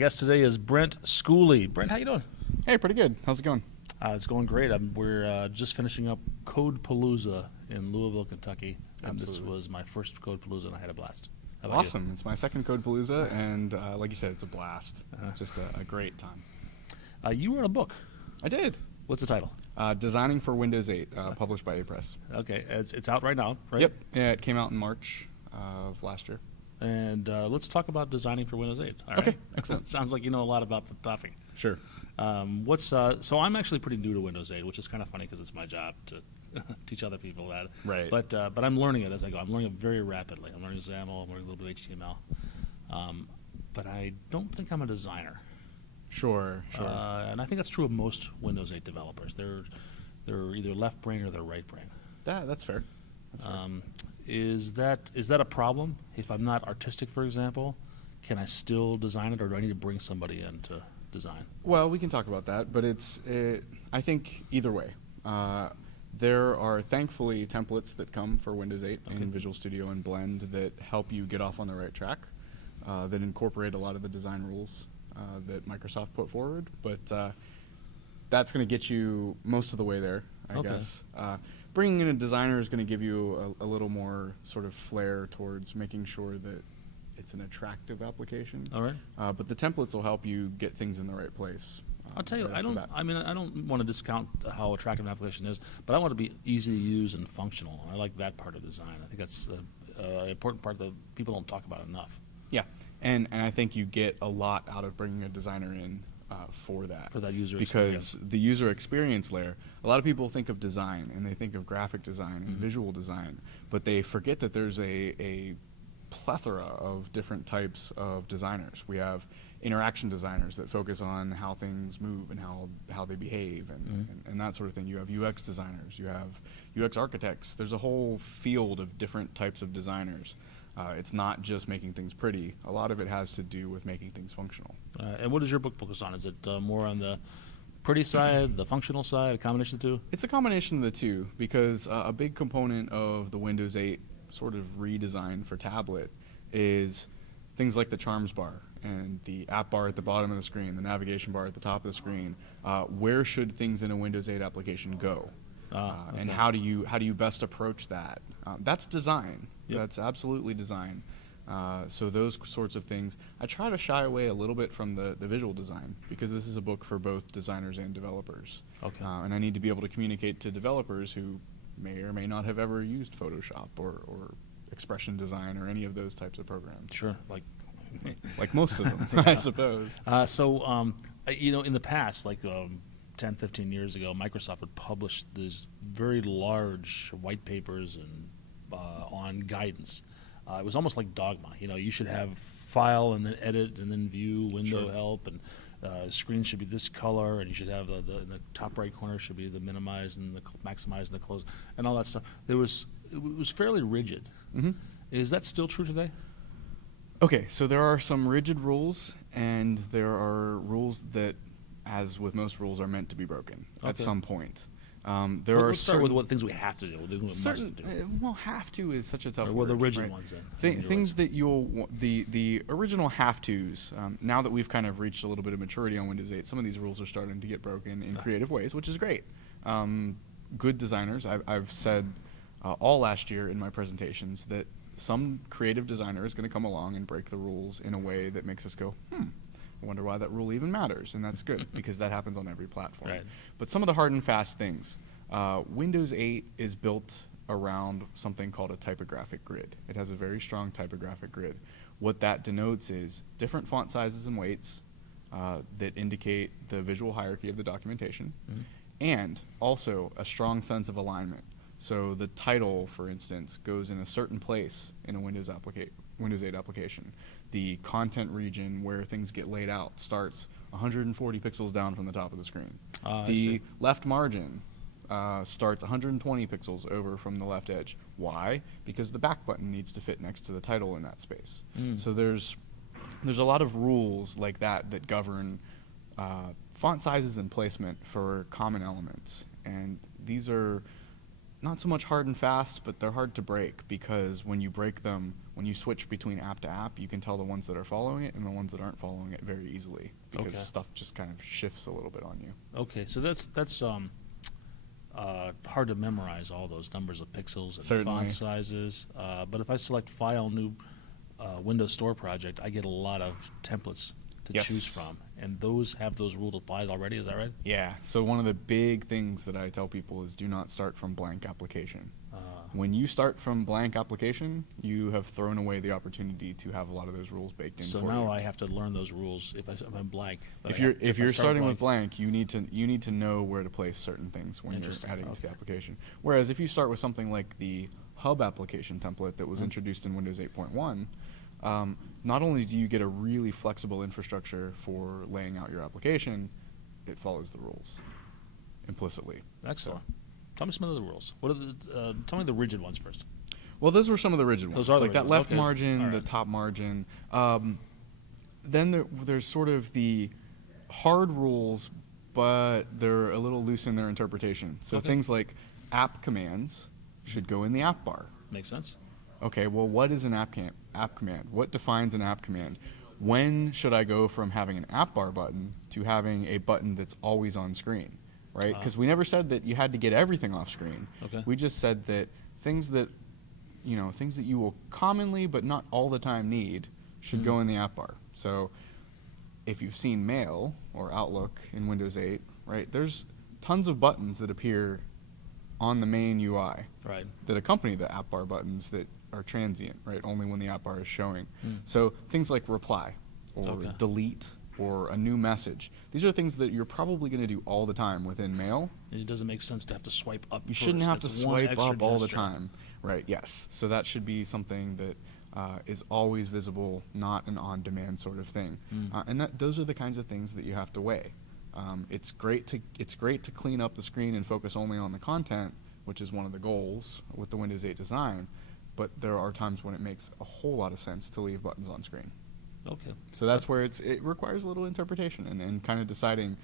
guest today is Brent Schooley. Brent, how you doing? Hey, pretty good. How's it going? It's going great. We're just finishing up Code Palooza in Louisville, Kentucky. And this was my first Code Palooza, and I had a blast. How about Awesome. you? It's my second Code Palooza, and like you said, it's a blast. Just a great time. You wrote a book. I did. What's the title? Designing for Windows 8, published by A-Press. Okay, it's out right now, right? Yep. Yeah, it came out in March of last year. And let's talk about designing for Windows 8. All right? Okay, excellent. Sounds like you know a lot about the topic. Sure. So I'm actually pretty new to Windows 8, which is kind of funny because it's my job to teach other people that. Right. But I'm learning it as I go. I'm learning it very rapidly. I'm learning XAML. I'm learning a little bit of HTML. But I don't think I'm a designer. Sure. And I think that's true of most Windows 8 developers. They're either left brain or they're right brain. That's fair. That's fair. Is that a problem? If I'm not artistic, for example, can I still design it, or do I need to bring somebody in to design? Well, we can talk about that, but I think either way. There are thankfully templates that come for Windows 8 in Visual Studio and Blend that help you get off on the right track, that incorporate a lot of the design rules that Microsoft put forward, but that's going to get you most of the way there, I guess. Bringing in a designer is going to give you a little more sort of flair towards making sure that it's an attractive application. All right. But the templates will help you get things in the right place. I'll tell you, right I don't want to discount how attractive an application is, but I want it to be easy to use and functional. I like that part of design. I think that's an important part that people don't talk about enough. Yeah, and I think you get a lot out of bringing a designer in for that. For that user experience. Because the user experience layer, a lot of people think of design, and they think of graphic design and visual design, but they forget that there's a plethora of different types of designers. We have interaction designers that focus on how things move and how they behave and that sort of thing. You have UX designers. You have UX architects. There's a whole field of different types of designers. It's not just making things pretty. A lot of it has to do with making things functional. And what does your book focus on? Is it more on the pretty side, the functional side, a combination of the two? It's a combination of the two, because a big component of the Windows 8 sort of redesign for tablet is things like the charms bar and the app bar at the bottom of the screen, the navigation bar at the top of the screen. Where should things in a Windows 8 application go? And how do you best approach that? That's design. Yep. That's absolutely design. So those sorts of things, I try to shy away a little bit from the visual design, because this is a book for both designers and developers. Okay. And I need to be able to communicate to developers who may or may not have ever used Photoshop or Expression Design or any of those types of programs. Sure, like most of them, I suppose. In the past, 10, 15 years ago, Microsoft would publish these very large white papers and on guidance. It was almost like dogma. You should have file and then edit and then view, window help, and screen should be this color, and you should have the top right corner should be the minimize and the maximize and the close and all that stuff. It was fairly rigid. Mm-hmm. Is that still true today? Okay, so there are some rigid rules, and there are rules that, as with most rules, are meant to be broken at some point. Let's start with what things we have to do. What must do. Well, have to is such a tough word. Well, the rigid right? ones then. Things that the original have-tos, now that we've kind of reached a little bit of maturity on Windows 8, some of these rules are starting to get broken in creative ways, which is great. Good designers, I've said all last year in my presentations that some creative designer is going to come along and break the rules in a way that makes us go, I wonder why that rule even matters, and that's good because that happens on every platform. Right. But some of the hard and fast things, Windows 8 is built around something called a typographic grid. It has a very strong typographic grid. What that denotes is different font sizes and weights that indicate the visual hierarchy of the documentation, and also a strong sense of alignment. So the title, for instance, goes in a certain place in a Windows 8 application. The content region where things get laid out starts 140 pixels down from the top of the screen. The left margin starts 120 pixels over from the left edge. Why? Because the back button needs to fit next to the title in that space. So there's a lot of rules like that govern font sizes and placement for common elements. And these are not so much hard and fast, but they're hard to break, because when you break them when you switch between app to app, you can tell the ones that are following it and the ones that aren't following it very easily, because Okay. stuff just kind of shifts a little bit on you. Okay, so that's hard to memorize, all those numbers of pixels and Certainly. font sizes. But if I select File, New Windows Store Project, I get a lot of templates to Yes. choose from, and those have those rules applied already. Is that right? Yeah, so one of the big things that I tell people is do not start from blank application. When you start from blank application, you have thrown away the opportunity to have a lot of those rules baked in So for now you. I have to learn those rules if I'm blank. But If I you're start starting with blank, you need to know where to place certain things when you're Interesting, adding to the okay. application. Whereas if you start with something like the hub application template that was Mhm. introduced in Windows 8.1, not only do you get a really flexible infrastructure for laying out your application, it follows the rules implicitly. Excellent. Tell me some of the rules. What are the? Tell me the rigid ones first. Well, those were some of the rigid ones, Those are the like that rigid ones, left okay. margin, All the right. top margin. Then there's sort of the hard rules, but they're a little loose in their interpretation. So Okay. things like app commands should go in the app bar. Makes sense. Okay, well, what is an app command? What defines an app command? When should I go from having an app bar button to having a button that's always on screen, right? Because we never said that you had to get everything off screen. Okay. We just said that things that you will commonly but not all the time need should go in the app bar. So if you've seen Mail or Outlook in Windows 8, right, there's tons of buttons that appear on the main UI Right. that accompany the app bar buttons that are transient, right, only when the app bar is showing. Mm. So things like reply or Okay. delete or a new message. These are things that you're probably going to do all the time within Mail. It doesn't make sense to have to swipe up. You shouldn't first. have to That's one swipe extra up all the gesture. time. Right, yes. So that should be something that is always visible, not an on-demand sort of thing. Mm. And those are the kinds of things that you have to weigh. It's great to clean up the screen and focus only on the content, which is one of the goals with the Windows 8 design. But there are times when it makes a whole lot of sense to leave buttons on screen. Okay. So that's where it requires a little interpretation and kind of deciding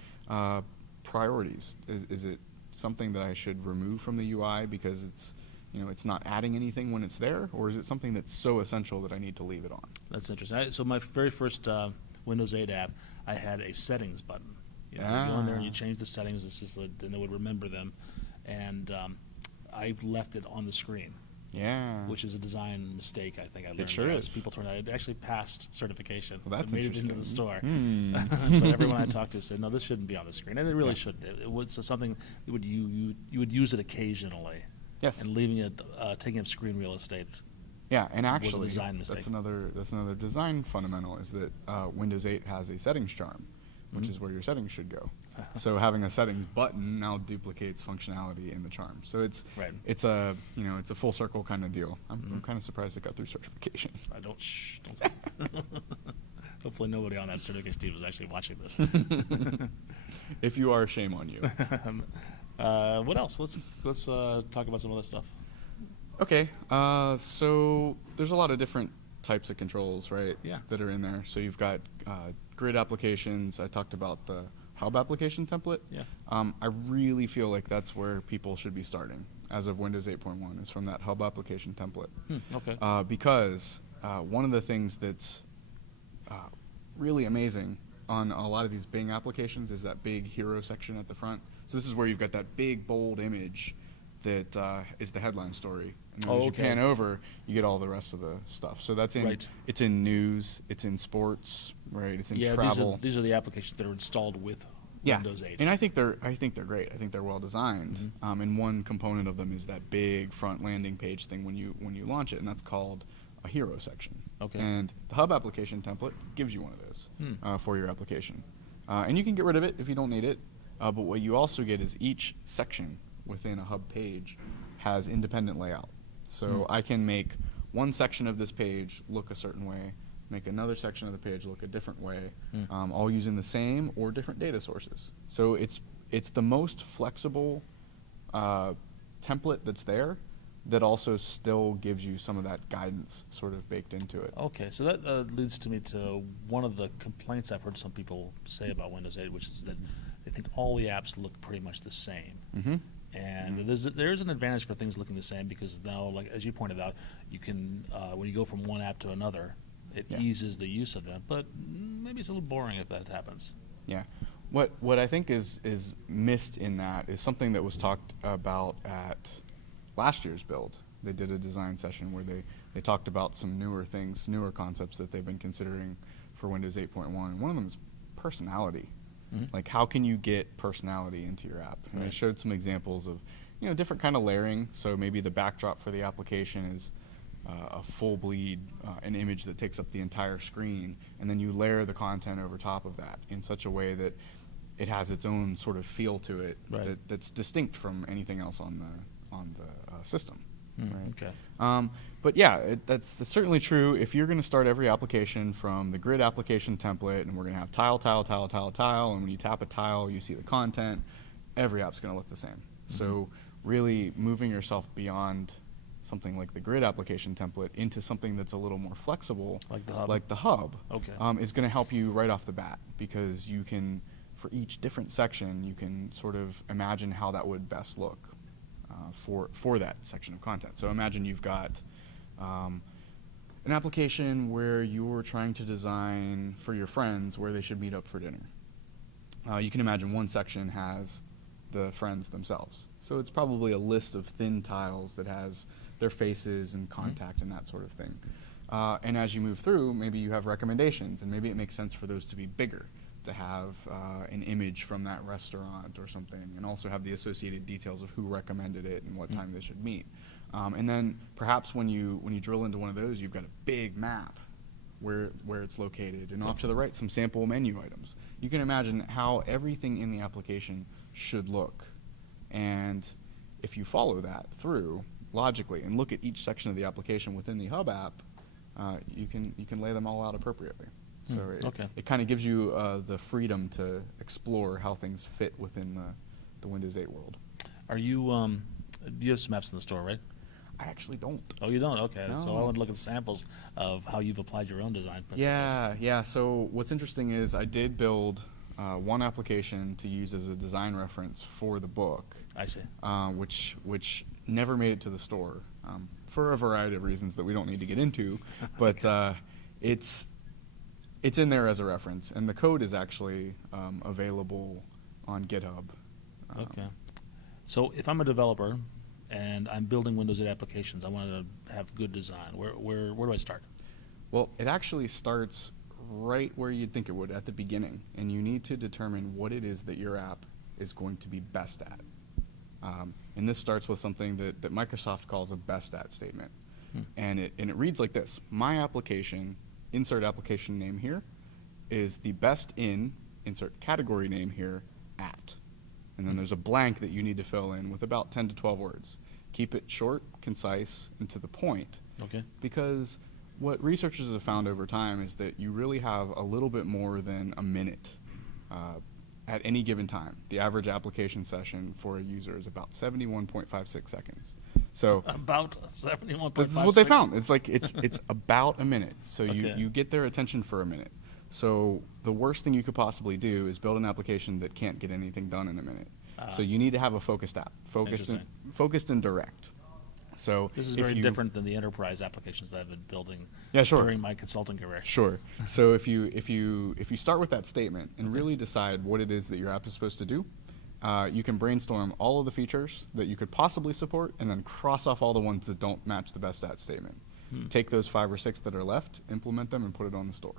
priorities. Is it something that I should remove from the UI because it's not adding anything when it's there, or is it something that's so essential that I need to leave it on? That's interesting. So my very first Windows 8 app, I had a settings button. You go in there and you change the settings, and it would remember them. And I left it on the screen, Yeah. which is a design mistake. I think I learned. sure as is. People turned out it actually passed certification. Well, that's it made it into interesting. the store. Hmm. But everyone I talked to said, no, this shouldn't be on the screen, and it really Yeah. shouldn't. It was something you would use it occasionally. Yes. And leaving it, taking up screen real estate. Yeah, and was a actually, design mistake. that's another design fundamental is that Windows 8 has a settings charm, which Mhm. is where your settings should go. So having a settings button now duplicates functionality in the charm. So it's Right. it's a full circle kind of deal. I'm Mhm. kind of surprised it got through certification. I don't. Shh. Don't say. Hopefully, nobody on that certification team was actually watching this. If you are, shame on you. What else? Let's talk about some other stuff. Okay, so there's a lot of different types of controls, right? Yeah. That are in there. So you've got grid applications. I talked about the hub application template. Yeah. I really feel like that's where people should be starting as of Windows 8.1 is from that hub application template. Okay. Because one of the things that's really amazing on a lot of these Bing applications is that big hero section at the front. So this is where you've got that big bold image that is the headline story. And then as you okay. pan over, you get all the rest of the stuff. So that's in Right. it's in news, it's in sports, right? It's in Yeah, travel. these are the applications that are installed with Windows 8. And I think they're great. I think they're well designed. Mhm. And one component of them is that big front landing page thing when you launch it, and that's called a hero section. Okay. And the hub application template gives you one of those Hmm. for your application. And you can get rid of it if you don't need it. But what you also get is each section within a hub page has independent layout. So Hmm. I can make one section of this page look a certain way, make another section of the page look a different way, all using the same or different data sources. So it's the most flexible template that's there that also still gives you some of that guidance sort of baked into it. Okay, so that leads to me to one of the complaints I've heard some people say about Windows 8, which is that they think all the apps look pretty much the same. Mm-hmm. And there's an advantage for things looking the same because now, like as you pointed out, you can when you go from one app to another, it eases the use of them. But maybe it's a little boring if that happens. Yeah. What I think is missed in that is something that was talked about at last year's build. They did a design session where they talked about some newer things, newer concepts that they've been considering for Windows 8.1. And one of them is personality. Like, how can you get personality into your app? And they showed some examples of, different kind of layering. So maybe the backdrop for the application is a full bleed, an image that takes up the entire screen, and then you layer the content over top of that in such a way that it has its own sort of feel to it that's distinct from anything else on the system. Right? Okay. But yeah, that's certainly true. If you're going to start every application from the grid application template, and we're going to have tile, tile, tile, tile, tile, and when you tap a tile, you see the content, every app's going to look the same. So really moving yourself beyond something like the grid application template into something that's a little more flexible, like the hub. Okay. Is going to help you right off the bat, because you can, for each different section, you can sort of imagine how that would best look for that section of content. So imagine you've got an application where you're trying to design for your friends where they should meet up for dinner. You can imagine one section has the friends themselves. So it's probably a list of thin tiles that has their faces and contact and that sort of thing. And as you move through, maybe you have recommendations, and maybe it makes sense for those to be bigger, to have an image from that restaurant or something, and also have the associated details of who recommended it and what time they should meet. And then perhaps when you drill into one of those, you've got a big map where it's located, and off to the right, some sample menu items. You can imagine how everything in the application should look. And if you follow that through logically and look at each section of the application within the Hub app, you can lay them all out appropriately. So it kind of gives you the freedom to explore how things fit within the Windows 8 world. Are you you have some apps in the store, right? I actually don't. Oh, you don't? Okay. No. So I want to look at samples of how you've applied your own design principles. Yeah. So what's interesting is I did build one application to use as a design reference for the book. I see. Which never made it to the store for a variety of reasons that we don't need to get into. But it's in there as a reference, and the code is actually available on GitHub. Okay. So if I'm a developer and I'm building Windows 8 applications, I want to have good design. Where do I start? Well, it actually starts right where you'd think it would, at the beginning, and you need to determine what it is that your app is going to be best at. And this starts with something that Microsoft calls a best at statement. And it reads like this: my application, insert application name here, is the best in, insert category name here, at. And then there's a blank that you need to fill in with about 10 to 12 words. Keep it short, concise, and to the point. Okay. Because what researchers have found over time is that you really have a little bit more than a minute at any given time. The average application session for a user is about 71.56 seconds. So about 71.56. This is what they found. It's like it's about a minute. So you get their attention for a minute. So the worst thing you could possibly do is build an application that can't get anything done in a minute. So you need to have a focused app, focused and direct. So this is very different than the enterprise applications that I've been building during my consulting career. Sure. So if you start with that statement and really decide what it is that your app is supposed to do, you can brainstorm all of the features that you could possibly support, and then cross off all the ones that don't match the best at statement. Take those 5 or 6 that are left, implement them, and put it on the store.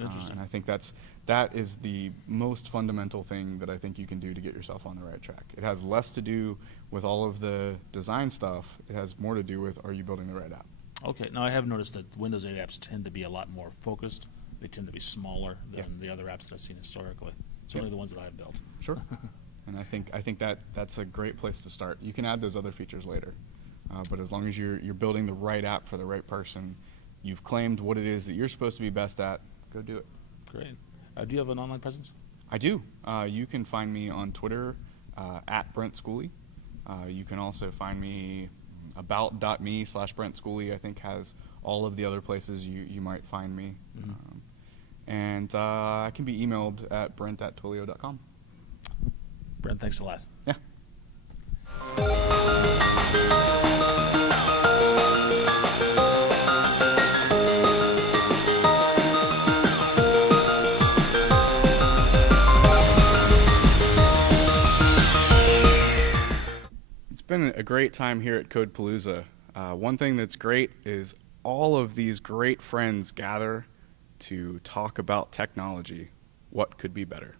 Interesting. And I think that is the most fundamental thing that I think you can do to get yourself on the right track. It has less to do with all of the design stuff. It has more to do with, are you building the right app? Okay. Now, I have noticed that Windows 8 apps tend to be a lot more focused. They tend to be smaller than the other apps that I've seen historically. Certainly the ones that I've built. Sure. And I think that's a great place to start. You can add those other features later. But as long as you're building the right app for the right person, you've claimed what it is that you're supposed to be best at, go do it. Great. Do you have an online presence? I do. You can find me on Twitter at Brent Schooley. You can also find me about.me/Brent Schooley, I think, has all of the other places you might find me. And I can be emailed at brent@twilio.com. Brent, thanks a lot. Yeah. It's been a great time here at Codepalooza. One thing that's great is all of these great friends gather to talk about technology. What could be better?